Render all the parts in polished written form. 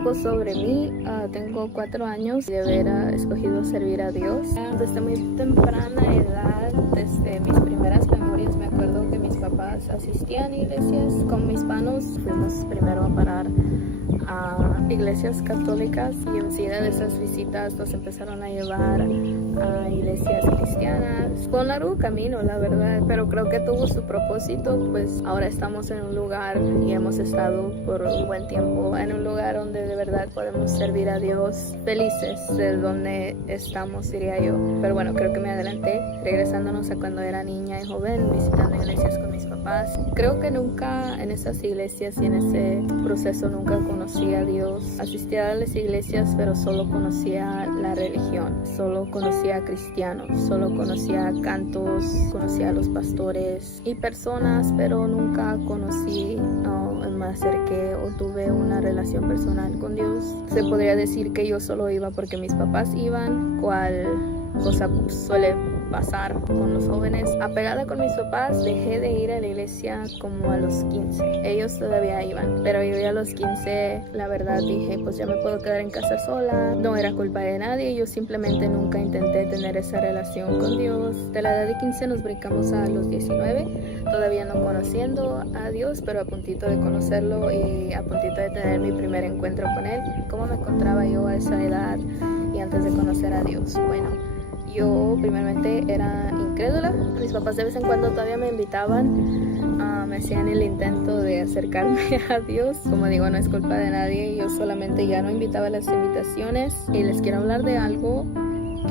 poco sobre mí. Tengo 4 años de haber escogido servir a Dios. Desde muy temprana edad, desde mis primeras memorias, me acuerdo que mis papás asistían a iglesias con mis panos. Fuimos primero a parar a iglesias católicas y enseguida de esas visitas nos empezaron a llevar a iglesias cristianas. Fue un largo camino, la verdad, pero creo que tuvo su propósito, pues ahora estamos en un lugar y hemos estado por un buen tiempo en un lugar donde de verdad podemos servir a Dios felices de donde estamos, diría yo. Pero bueno, creo que me adelanté, regresándonos a cuando era niña y joven, visitando iglesias con mis papás. Creo que nunca en esas iglesias y en ese proceso nunca conocí a Dios. Asistía a las iglesias, pero solo conocía la religión, solo conocía a cristianos, solo conocía cantos, conocía a los pastores y personas, pero nunca conocí, me acerqué o tuve una relación personal con Dios. Se podría decir que yo solo iba porque mis papás iban, cual cosa suele pasar con los jóvenes. Apegada con mis papás, dejé de ir a la iglesia como a los 15. Ellos todavía iban, pero yo ya a los 15, la verdad, dije, pues ya me puedo quedar en casa sola. No era culpa de nadie, yo simplemente nunca intenté tener esa relación con Dios. De la edad de 15 nos brincamos a los 19, todavía no conociendo a Dios, pero a puntito de conocerlo y a puntito de tener mi primer encuentro con Él. ¿Cómo me encontraba yo a esa edad y antes de conocer a Dios? Bueno, yo primeramente era incrédula. Mis papás de vez en cuando todavía me invitaban, me hacían el intento de acercarme a Dios. Como digo, no es culpa de nadie, yo solamente ya no invitaba a las invitaciones. Y les quiero hablar de algo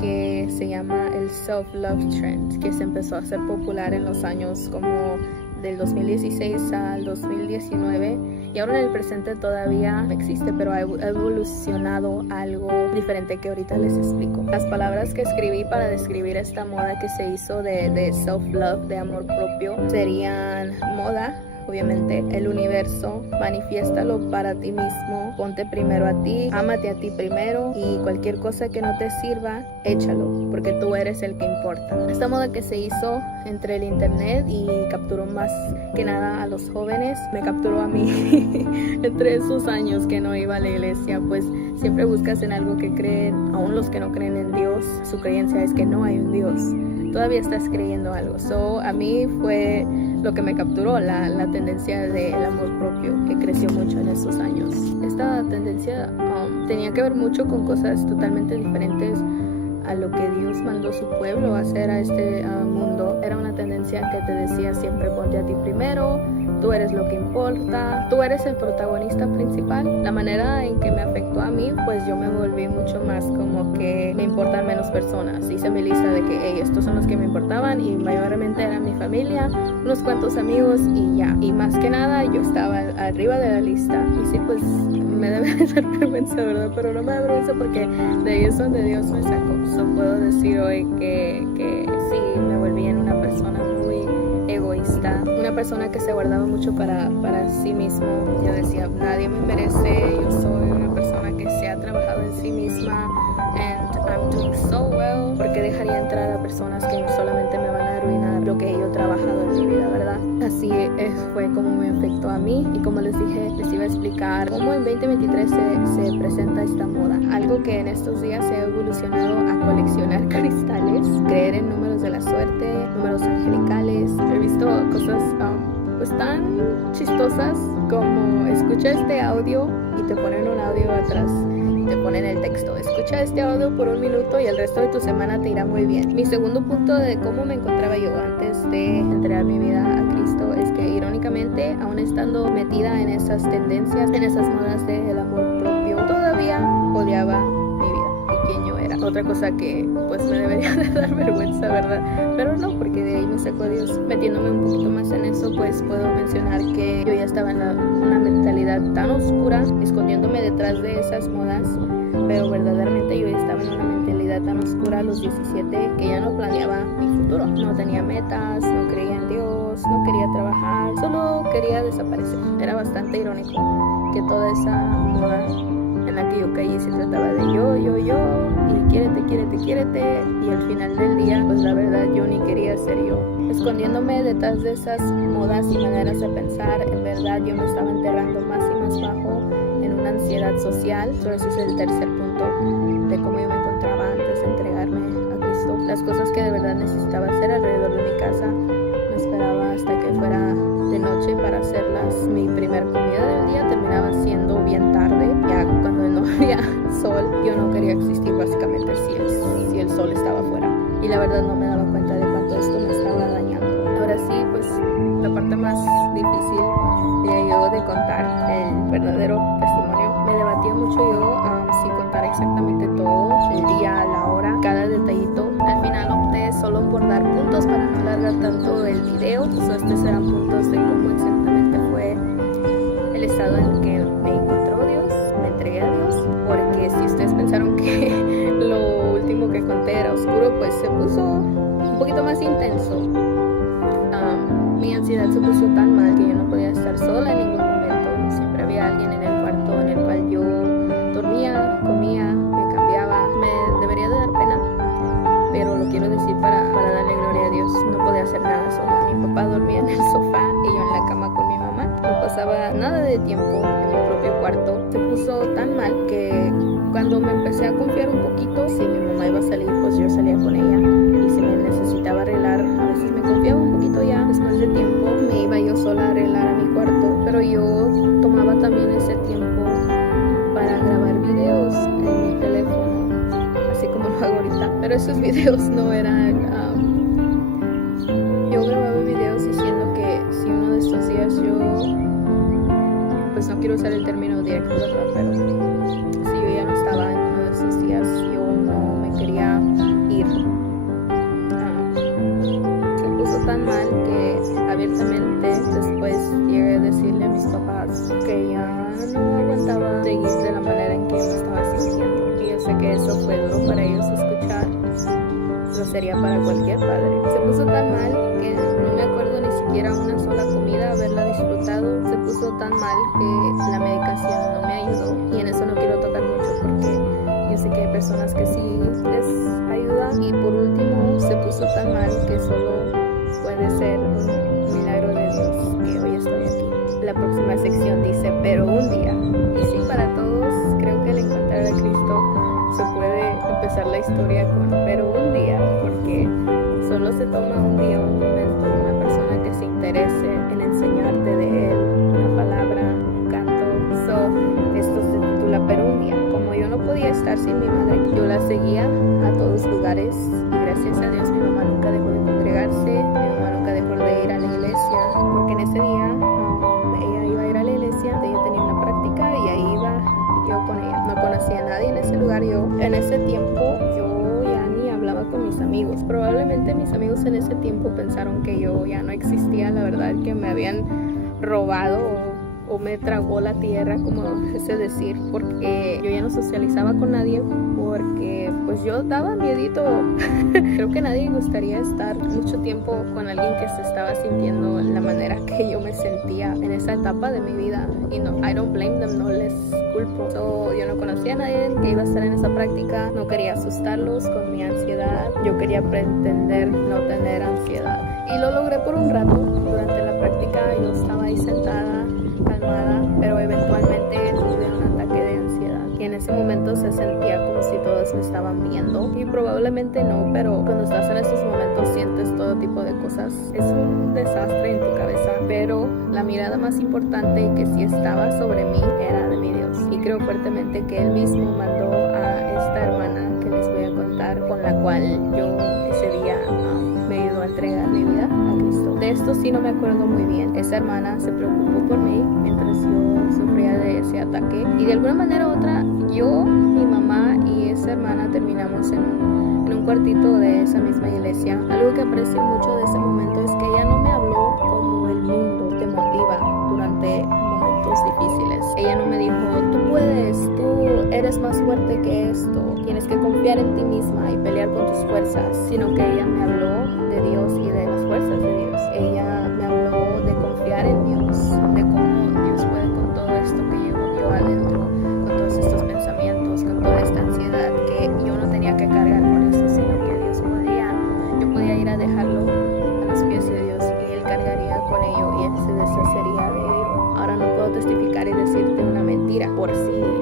que se llama el self-love trend, que se empezó a hacer popular en los años como del 2016 al 2019 y ahora en el presente todavía existe, pero ha evolucionado algo diferente que ahorita les explico. Las palabras que escribí para describir esta moda que se hizo de self-love, de amor propio, serían moda, obviamente, el universo, manifiéstalo para ti mismo, ponte primero a ti, ámate a ti primero y cualquier cosa que no te sirva, échalo, porque tú eres el que importa. Esta moda que se hizo entre el internet y capturó más que nada a los jóvenes, me capturó a mí entre esos años que no iba a la iglesia, pues siempre buscas en algo que creen, aún los que no creen en Dios, su creencia es que no hay un Dios. Todavía estás creyendo algo. A mí fue lo que me capturó, la tendencia del amor propio, que creció mucho en esos años. Esta tendencia tenía que ver mucho con cosas totalmente diferentes a lo que Dios mandó a su pueblo a hacer a este mundo. Era una tendencia que te decía siempre ponte a ti primero, tú eres lo que importa, tú eres el protagonista principal. La manera en que me afectó a mí, pues yo me volví mucho más como que me importan menos personas. Hice mi lista de que hey, estos son los que me importaban y mayormente era mi familia, unos cuantos amigos y ya. Y más que nada yo estaba arriba de la lista. Y sí, pues me debe de dar vergüenza, ¿verdad? Pero no me da vergüenza porque de ahí es donde Dios me sacó. Puedo decir hoy que sí, me volví en una persona muy egoísta, una persona que se guardaba mucho para sí mismo. Yo decía, nadie me merece, yo soy una persona que se ha trabajado en sí misma and I'm doing so well. ¿Por qué dejaría entrar a personas que solamente me van a arruinar lo que yo he trabajado en mi vida, verdad? Así fue como me afectó a mí y como les dije, les iba a explicar cómo en 2023 se presenta esta moda. Algo que en estos días se ha evolucionado a coleccionar cristales, creer en números de la suerte, números angelicales. He visto cosas pues tan chistosas como escucha este audio y te ponen un audio atrás. Te ponen el texto, escucha este audio por 1 minuto y el resto de tu semana te irá muy bien. Mi segundo punto de cómo me encontraba yo antes de entregar mi vida a Cristo es que irónicamente, aún estando metida en esas tendencias, en esas modas del amor propio, todavía odiaba mi vida y quién yo era. Otra cosa que pues me debería de dar vergüenza, ¿verdad? Pero no, porque de ahí me sacó Dios. Metiéndome un poquito más en eso, pues puedo mencionar que yo ya estaba en una mentalidad tan oscura, escondiéndome detrás de esas modas, pero verdaderamente yo estaba en una mentalidad tan oscura a los 17 que ya no planeaba mi futuro. No tenía metas, no creía en Dios, no quería trabajar, solo quería desaparecer. Era bastante irónico que toda esa moda en la que yo caí se trataba de yo, y quiérete, y al final del día, pues la verdad yo ni quería ser yo. Escondiéndome detrás de esas modas y maneras de pensar, en verdad yo me estaba enterrando más y más bajo en una ansiedad social. Ese es el tercer punto de cómo yo me encontraba antes de entregarme a Cristo. Las cosas que de verdad necesitaba hacer alrededor de mi casa, me esperaba hasta que fuera de noche para hacerlas. Mi primer comida del día terminaba siendo bien tarde, ya cuando no había sol. Yo no quería existir básicamente si el sol estaba afuera, y la verdad no me daba cuenta de cuánto esto me estaba dañando. Ahora sí, pues la parte más difícil yo de contar, el verdadero testimonio. Me debatía mucho yo sin contar exactamente todo, el día, la hora, cada detallito. Al final opté solo por dar puntos para no alargar tanto el video. Estos eran puntos de cómo exactamente fue el estado en el que me encontró Dios, me entregué a Dios. Porque si ustedes pensaron que lo último que conté era oscuro, pues se puso un poquito más intenso. Mi ansiedad se puso tan mal que yo no podía estar sola en ningún momento. Siempre había alguien en el cuarto en el cual yo dormía, comía, me cambiaba. Me debería de dar pena, pero lo quiero decir para darle gloria a Dios. No podía hacer nada sola. Mi papá dormía en el sofá y yo en la cama con mi mamá. No pasaba nada de tiempo en mi propio cuarto. Se puso tan mal que cuando me empecé a confiar un poquito, si mi mamá iba a salir, pues yo salía con ella. Y si me necesitaba arreglar, a veces me confiaba un poquito ya. Después de tiempo me iba yo sola a arreglar a mi cuarto, pero yo tomaba también ese tiempo para grabar videos en mi teléfono, así como lo hago ahorita. Pero esos videos no eran... yo grababa videos diciendo que si uno de estos días yo... pues no quiero usar el término directo, ¿verdad? Pero si yo ya no estaba en uno de esos días, yo no me quería ir. Se puso tan mal que abiertamente después llegué a decirle a mis papás que ya no aguantaba seguir de la manera en que yo me estaba sintiendo. Y yo sé que eso fue duro para ellos escuchar, lo sería para cualquier padre. Se puso tan mal que no me acuerdo ni siquiera una sola comida haberla disfrutado. Se puso tan mal que la medicación no me ayudó, y en eso no quiero tocar mucho porque yo sé que hay personas que sí les ayuda. Y por último, se puso tan mal que solo puede ser un milagro de Dios que hoy estoy aquí. La próxima sección dice, pero un día. Y sí, para todos, creo que al encontrar a Cristo se puede empezar la historia con pero un día, porque solo se toma un día, un momento, una persona que se interese en enseñarte de Él, una palabra, un canto. Esto se titula pero un día. Como yo no podía estar sin mi madre, yo la seguía a todos lugares, y gracias a Dios mi mamá nunca dejó de congregarse, mi mamá nunca dejó de ir a la iglesia, porque en ese día ella iba a ir a la iglesia, ella tenía una práctica y ahí iba yo con ella. No conocía a nadie en ese lugar. Yo en ese tiempo yo ya ni hablaba con mis amigos. Probablemente mis amigos en ese tiempo pensaron que yo ya no existía, la verdad, que me habían robado o me tragó la tierra, como ese decir, porque yo ya no socializaba con nadie, porque pues yo daba miedito. Creo que nadie gustaría estar mucho tiempo con alguien que se estaba sintiendo la manera que yo me sentía en esa etapa de mi vida. Y no, I don't blame them, no les culpo. Yo no conocía a nadie que iba a estar en esa práctica, no quería asustarlos con mi ansiedad, yo quería pretender no tener ansiedad. Y lo logré por un rato. Durante la práctica yo estaba ahí sentada, calmada, pero eventualmente tuve un ataque de ansiedad, y en ese momento se sentía como si todos me estaban viendo, y probablemente no, pero cuando estás en esos momentos sientes todo tipo de cosas. Es un desastre en tu cabeza, pero la mirada más importante y que sí estaba sobre mí era de mi Dios, y creo fuertemente que Él mismo mandó a esta hermana que les voy a contar, con la cual yo ese día me ayudó a entregar mi vida a Cristo. De esto sí no me acuerdo muy bien. Esa hermana se preocupó por mí mientras yo sufría de ese ataque, y de alguna manera u otra yo, mi mamá y esa hermana terminamos en un cuartito de esa misma iglesia. Algo que aprecio mucho de ese momento es que ella no me habló como el mundo te motiva durante momentos difíciles. Ella no me dijo, tú puedes, tú eres más fuerte que esto, tienes que confiar en ti misma y pelear con tus fuerzas, sino que ella me habló de Dios y de las fuerzas de Dios. Ella me habló de confiar en Dios, de cómo Dios puede con todo esto que llevo yo adentro, con todos estos pensamientos, con toda esta ansiedad, que yo no tenía que cargar con eso, sino que Dios yo podía ir a dejarlo a los pies de Dios, y Él cargaría con ello y Él se deshacería de ello. Ahora no puedo testificar y decirte una mentira por si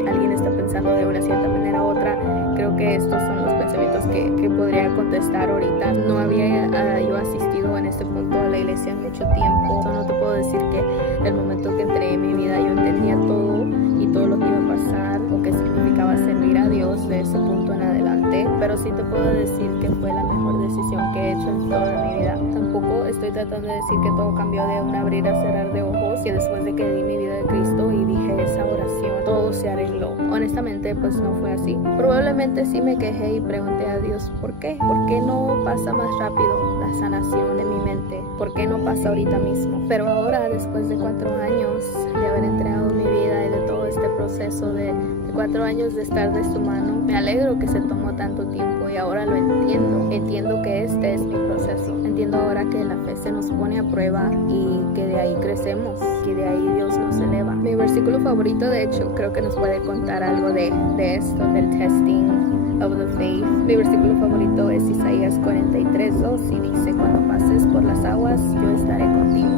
que estos son los pensamientos que podría contestar ahorita. No había yo asistido en este punto a la iglesia en mucho tiempo. No te puedo decir que el momento que entré en mi vida yo entendía todo y todo lo que iba a pasar o qué significaba servir a Dios de ese punto en adelante, pero sí te puedo decir que fue la mejor decisión que he hecho en toda mi vida. Tampoco estoy tratando de decir que todo cambió de un abrir a cerrar de ojos, que después de que di mi vida a Cristo y dije esa oración, todo se arregló. Honestamente, pues no fue así. Probablemente sí me quejé y pregunté a Dios, ¿por qué? ¿Por qué no pasa más rápido la sanación de mi mente? ¿Por qué no pasa ahorita mismo? Pero ahora, después de 4 años de haber entregado mi vida y de todo este proceso de 4 años de estar de su mano, me alegro que se tomó tanto tiempo y ahora lo entiendo. Entiendo que este es mi proceso. Entiendo ahora que la fe se nos pone a prueba y que de ahí crecemos, que de ahí Dios nos eleva. Mi versículo favorito, de hecho, creo que nos puede contar algo de esto, del testing of the faith. Mi versículo favorito es Isaías 43:2 y dice: cuando pases por las aguas, yo estaré contigo,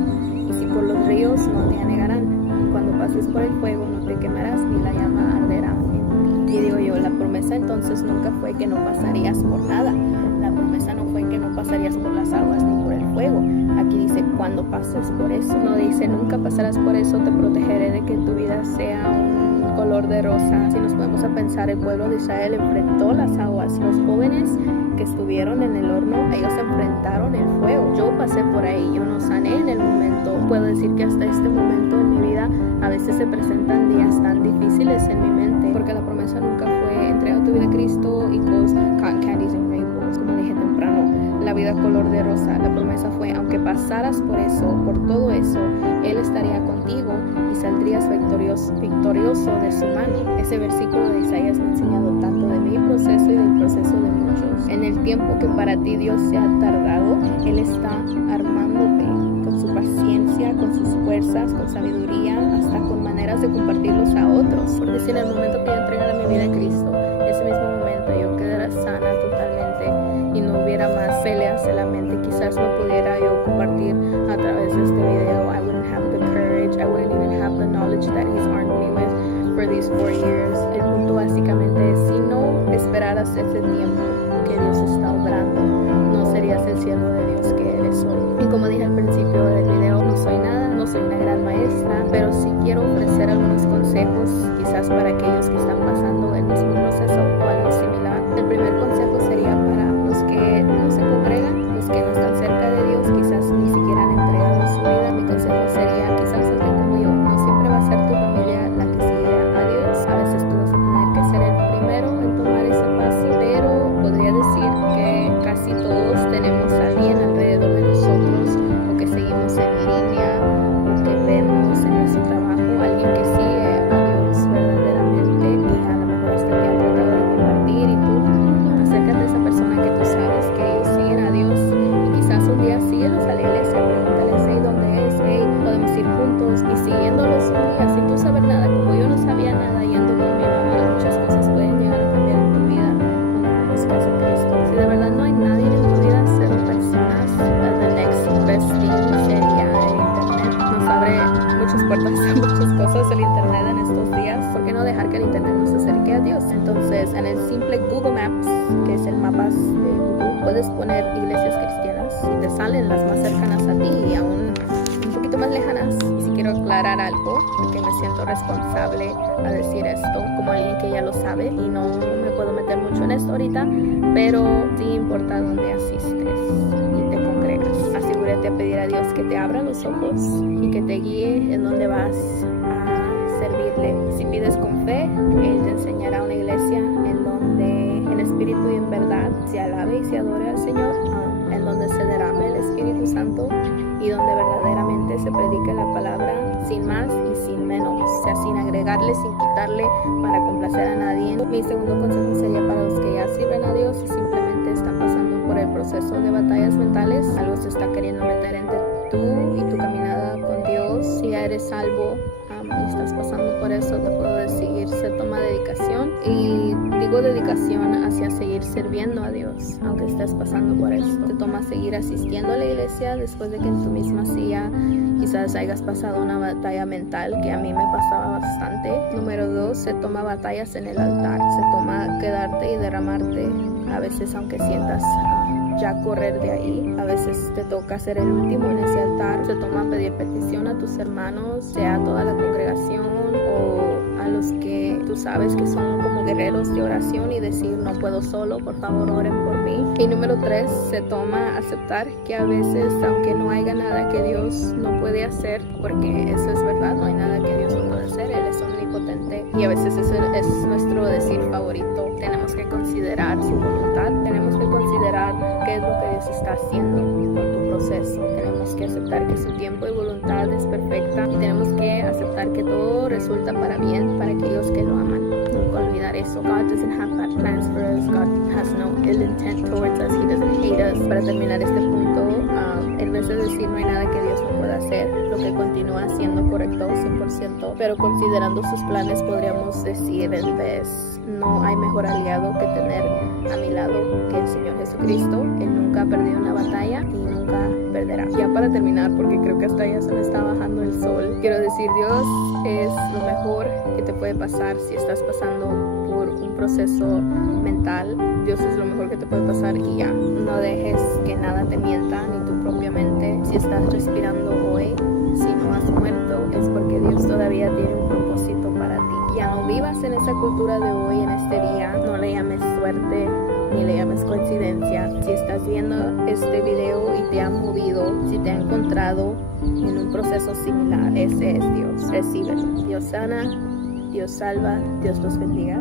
y si por los ríos, no te anegarán. Cuando pases por el fuego, no te quemarás, ni la llama arderá en ti. Y digo yo, la promesa entonces nunca fue que no pasarías por nada. La promesa no fue que no pasarías por las aguas ni por el fuego. Aquí dice, cuando pases por eso. No dice, nunca pasarás por eso, te protegeré de que tu vida sea un color de rosa. Si nos podemos a pensar, el pueblo de Israel enfrentó las aguas. Los jóvenes que estuvieron en el horno, ellos enfrentaron el fuego. Yo pasé por ahí, yo no sané en el momento. Puedo decir que hasta este momento en mi vida a veces se presentan días tan difíciles en mi mente, porque la promesa nunca fue entrega tu vida a Cristo y cotton candies and rainbows, como dije temprano, la vida color de rosa. La promesa fue, aunque pasaras por eso, por todo eso, Él estaría contigo y saldrías victorioso de su mano. Ese versículo de Isaías me ha enseñado tanto de mi proceso y del proceso de muchos. En el tiempo que para ti Dios se ha tardado, Él está armándote con su paciencia, con sus fuerzas, con sabiduría, hasta con maneras de compartirlos a otros. Por decir, en el momento que yo entregara mi vida a Cristo, ese mismo momento yo quedara sana totalmente y no hubiera más peleas en la mente. Quizás no pudiera yo compartir a través de este video. I wouldn't have the courage, I wouldn't even have the knowledge that He's armed me with for these 4 years. El punto básicamente es, si no esperaras ese tiempo que Dios está obrando, no serías el siervo de Dios que eres hoy. Y como dije al principio del video, no soy nada, no soy una gran maestra, pero sí quiero ofrecer algunos consejos, quizás para aquellos que están pasando el mismo proceso o algo similar. El primer consejo sería para los que no se congregan, los que no están cerca de Dios, quizás ni siquiera han entregado su vida. Mi consejo sería, quizás alguien como yo, no siempre va a ser tu familia la que sigue a Dios. A veces tú vas a tener que ser el primero en tomar ese paso, pero podría decir que casi todos tenemos a alguien alrededor de nosotros, o que seguimos en línea, o que vemos en nuestro trabajo, alguien que sigue a Dios verdaderamente, y a lo mejor hasta que ha tratado de compartir, y tú acércate a esa persona que tú sabes que ellos siguen a Dios, y quizás un día síguelos a la iglesia, pregúntales, hey, ¿dónde es? Hey, podemos ir juntos, y siguiéndolos un día, sin tú saber nada, como yo no sabía nada yendo con mi mamá, muchas cosas pueden llegar a cambiar en tu vida cuando conozcas a Cristo. Si de verdad no hay nadie en tu vida, cero personas, the next best thing sería el internet. Nos abre muchas puertas a muchas cosas el internet en estos días. ¿Por qué no dejar que el internet nos acerque a Dios? Entonces, en el simple Google Maps, que es el mapas de Google, puedes poner iglesias cristianas y te salen las más cercanas a ti y aún un poquito más lejanas. Y si quiero aclarar algo, porque me siento responsable a decir esto como alguien que ya lo sabe y no me puedo meter mucho en esto ahorita, pero sí importa dónde asistes y te congregas. Asegúrate a pedir a Dios que te abra los ojos y que te guíe en dónde vas a servirle. Si pides con fe, Él te enseñará una iglesia en donde en espíritu y en verdad se alabe y se adore al Señor, en donde se derrame el Espíritu Santo y donde verdaderamente se predique la palabra sin más y sin menos, o sea, sin agregarle, sin quitarle para complacer a nadie. Mi segundo consejo sería para los que ya sirven a Dios y simplemente están pasando por el proceso de batallas mentales. Algo se está queriendo meter entre tú y tu caminada con Dios. Si ya eres salvo y estás pasando por eso, te puedo decir, se toma dedicación, y digo dedicación hacia seguir sirviendo a Dios aunque estés pasando por esto. Te toma seguir asistiendo a la iglesia después de que en tu misma silla quizás hayas pasado una batalla mental, que a mí me pasaba bastante. Número 2, se toma batallas en el altar. Se toma quedarte y derramarte, a veces aunque sientas ya correr de ahí, a veces te toca ser el último en ese altar. Se toma pedir petición a tus hermanos, sea a toda la congregación o a los que tú sabes que son como guerreros de oración, y decir: no puedo solo, por favor oren por mí. Y número 3, se toma aceptar que a veces, aunque no haya nada que Dios no puede hacer, porque eso es verdad, no hay nada que Dios no puede hacer, Él es omnipotente, y a veces ese es nuestro decir favorito. Tenemos que considerar su voluntad, tenemos que considerar qué es lo que Dios está haciendo con tu proceso. Tenemos que aceptar que su tiempo y voluntad es perfecta, y tenemos que aceptar que todo resulta para bien para aquellos que lo aman. Nunca olvidar eso. God doesn't have bad plans for us. God has no ill intent towards us. He doesn't hate us. Para terminar este punto, en vez de decir no hay nada que Dios no pueda hacer, lo que continúa siendo correcto 100%, pero considerando sus planes podríamos decir en vez: no hay mejor aliado que tener a mi lado que el Señor Jesucristo. Él nunca ha perdido una batalla y nunca perderá. Ya para terminar, porque creo que hasta ya se me está bajando el sol, quiero decir: Dios es lo mejor que te puede pasar si estás pasando por un proceso mental. Dios es lo mejor que te puede pasar, y ya, no dejes que nada te mienta, ni tu propia mente. Si estás respirando hoy, si no has muerto, es porque Dios todavía tiene un propósito para ti. Ya no vivas en esa cultura de hoy, en este día. No le llames suerte ni le llames coincidencia. Si estás viendo este video y te ha movido, si te ha encontrado en un proceso similar, ese es Dios. Recíbelo. Dios sana, Dios salva, Dios los bendiga.